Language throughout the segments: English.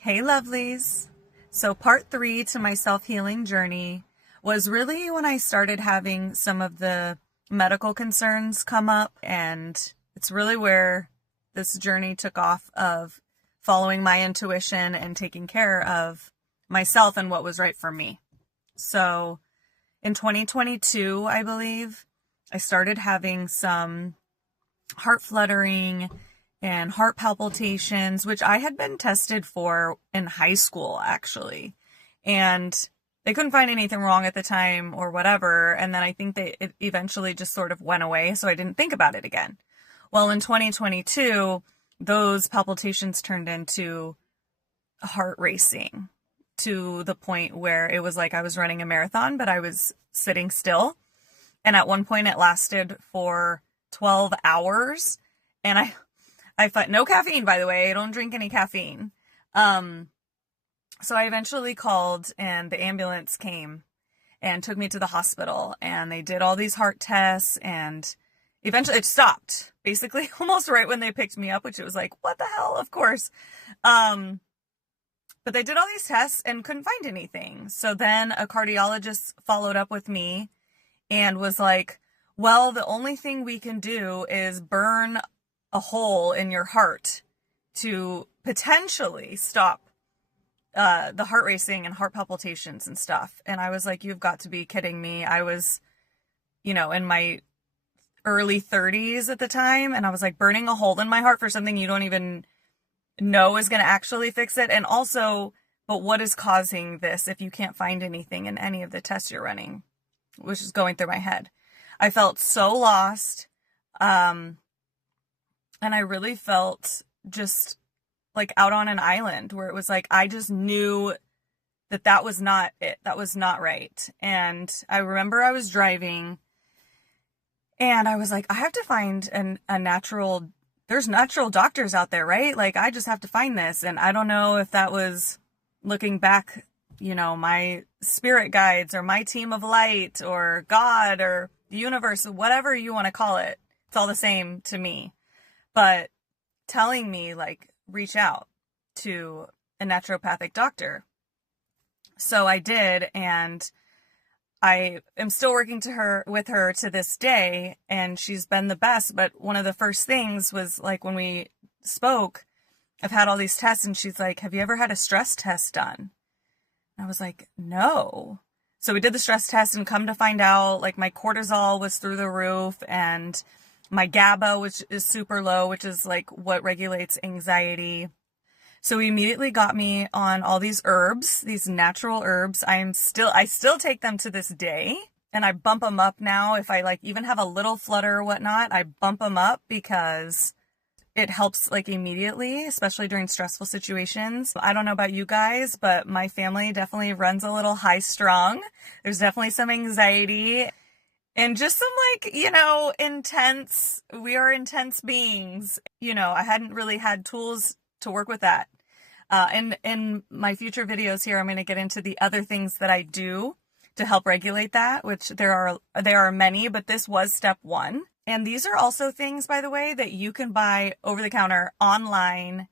Hey, lovelies. So, part three to my self healing journey was really when I started having some of the medical concerns come up. And it's really where this journey took off of following my intuition and taking care of myself and what was right for me. So, in 2022, I believe, I started having some heart fluttering and heart palpitations, which I had been tested for in high school, actually. And they couldn't find anything wrong at the time or whatever. And then I think it eventually just sort of went away. So I didn't think about it again. Well, in 2022, those palpitations turned into heart racing to the point where it was like I was running a marathon, but I was sitting still. And at one point it lasted for 12 hours. And I thought, no caffeine, by the way. I don't drink any caffeine. So I eventually called and the ambulance came and took me to the hospital, and they did all these heart tests, and eventually it stopped basically almost right when they picked me up, which it was like, what the hell? Of course. But they did all these tests and couldn't find anything. So then a cardiologist followed up with me and was like, well, the only thing we can do is burn a hole in your heart to potentially stop the heart racing and heart palpitations and stuff. And I was like, you've got to be kidding me. I was, in my early 30s at the time. And I was like, burning a hole in my heart for something you don't even know is going to actually fix it. And also, but what is causing this if you can't find anything in any of the tests you're running, which is going through my head. I felt so lost. And I really felt just like out on an island where it was like, I just knew that was not it. That was not right. And I remember I was driving and I was like, I have to find there's natural doctors out there, right? Like, I just have to find this. And I don't know if that was looking back, my spirit guides or my team of light or God or the universe, whatever you want to call it. It's all the same to me. But telling me, like, reach out to a naturopathic doctor. So I did, and I am still working with her to this day, and she's been the best. But one of the first things was, like, when we spoke, I've had all these tests, and she's like, have you ever had a stress test done? And I was like, no. So we did the stress test, and come to find out, like, my cortisol was through the roof, and my GABA, which is super low, which is like what regulates anxiety. So he immediately got me on all these herbs, these natural herbs. I still take them to this day, and I bump them up now. If I like even have a little flutter or whatnot, I bump them up because it helps like immediately, especially during stressful situations. I don't know about you guys, but my family definitely runs a little high strung. There's definitely some anxiety. And just some we are intense beings. I hadn't really had tools to work with that. And in my future videos here, I'm going to get into the other things that I do to help regulate that, which there are many, but this was step one. And these are also things, by the way, that you can buy over the counter online.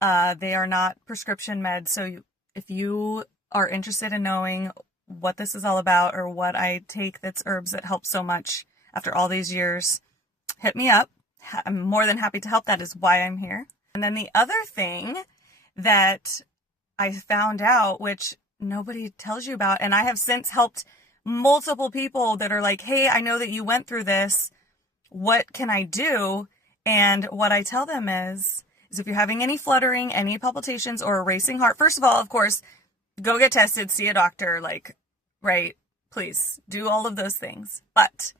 They are not prescription meds. So if you are interested in knowing what this is all about or what I take that's herbs that help so much after all these years, hit me up. I'm more than happy to help. That is why I'm here. And then the other thing that I found out, which nobody tells you about, and I have since helped multiple people that are like, hey, I know that you went through this. What can I do? And what I tell them is if you're having any fluttering, any palpitations, or a racing heart, first of all, of course, go get tested, see a doctor, right? Please do all of those things. But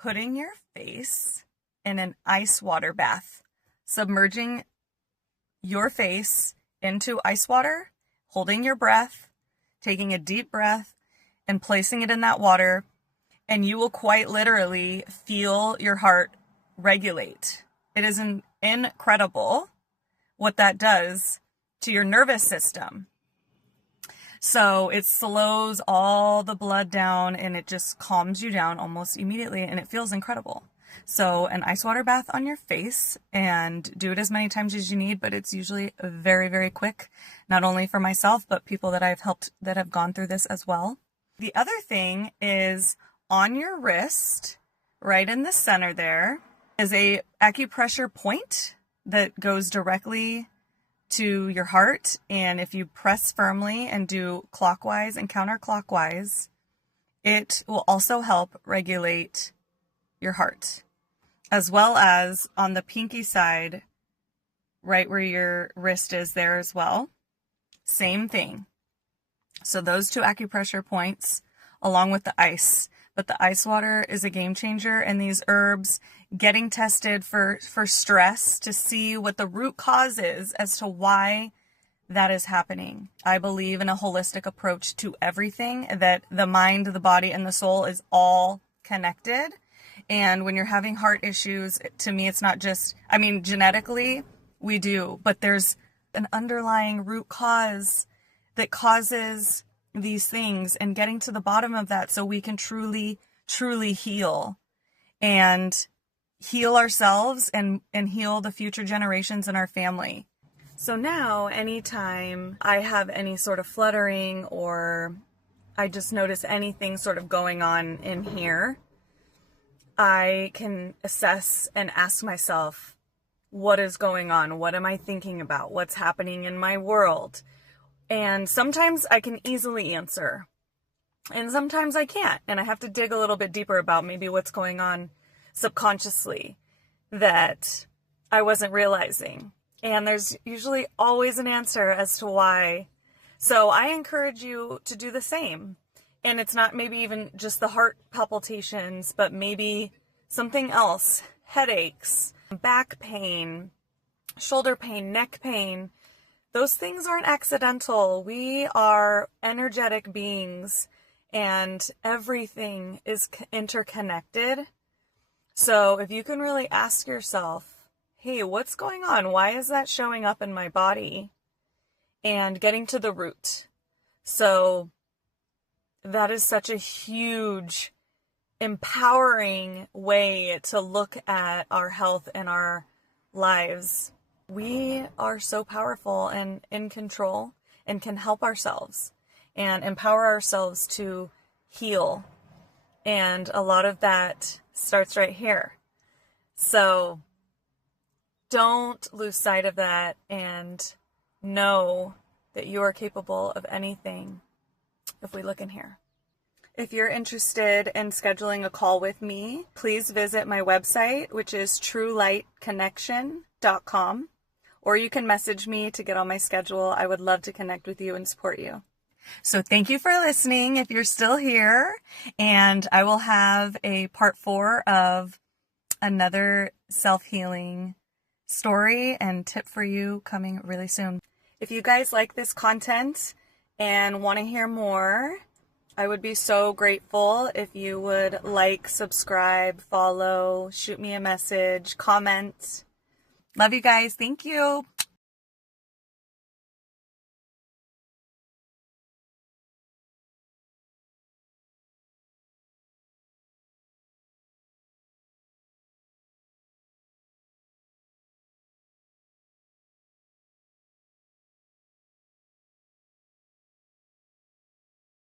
putting your face in an ice water bath, submerging your face into ice water, holding your breath, taking a deep breath, and placing it in that water, and you will quite literally feel your heart regulate. It is incredible what that does to your nervous system. So it slows all the blood down and it just calms you down almost immediately, and it feels incredible. So an ice water bath on your face, and do it as many times as you need, but it's usually very, very quick, not only for myself, but people that I've helped that have gone through this as well. The other thing is on your wrist, right in the center there, is a acupressure point that goes directly to your heart. And if you press firmly and do clockwise and counterclockwise, it will also help regulate your heart, as well as on the pinky side, right where your wrist is there as well. Same thing. So those two acupressure points along with the ice. But the ice water is a game changer, and these herbs, getting tested for stress to see what the root cause is as to why that is happening. I believe in a holistic approach to everything, that the mind, the body, and the soul is all connected. And when you're having heart issues, to me, it's not just, genetically we do, but there's an underlying root cause that causes these things, and getting to the bottom of that so we can truly, truly heal and heal ourselves and heal the future generations in our family. So now, anytime I have any sort of fluttering or I just notice anything sort of going on in here, I can assess and ask myself, what is going on? What am I thinking about? What's happening in my world? And sometimes I can easily answer, and sometimes I can't. And I have to dig a little bit deeper about maybe what's going on subconsciously that I wasn't realizing. And there's usually always an answer as to why. So I encourage you to do the same. And it's not maybe even just the heart palpitations, but maybe something else, headaches, back pain, shoulder pain, neck pain. Those things aren't accidental. We are energetic beings, and everything is interconnected. So if you can really ask yourself, hey, what's going on? Why is that showing up in my body? And getting to the root. So that is such a huge, empowering way to look at our health and our lives. We are so powerful and in control and can help ourselves and empower ourselves to heal. And a lot of that starts right here. So don't lose sight of that, and know that you are capable of anything if we look in here. If you're interested in scheduling a call with me, please visit my website, which is truelightconnection.com. Or you can message me to get on my schedule. I would love to connect with you and support you. So thank you for listening if you're still here. And I will have a part 4 of another self-healing story and tip for you coming really soon. If you guys like this content and want to hear more, I would be so grateful if you would like, subscribe, follow, shoot me a message, comment. Love you guys. Thank you.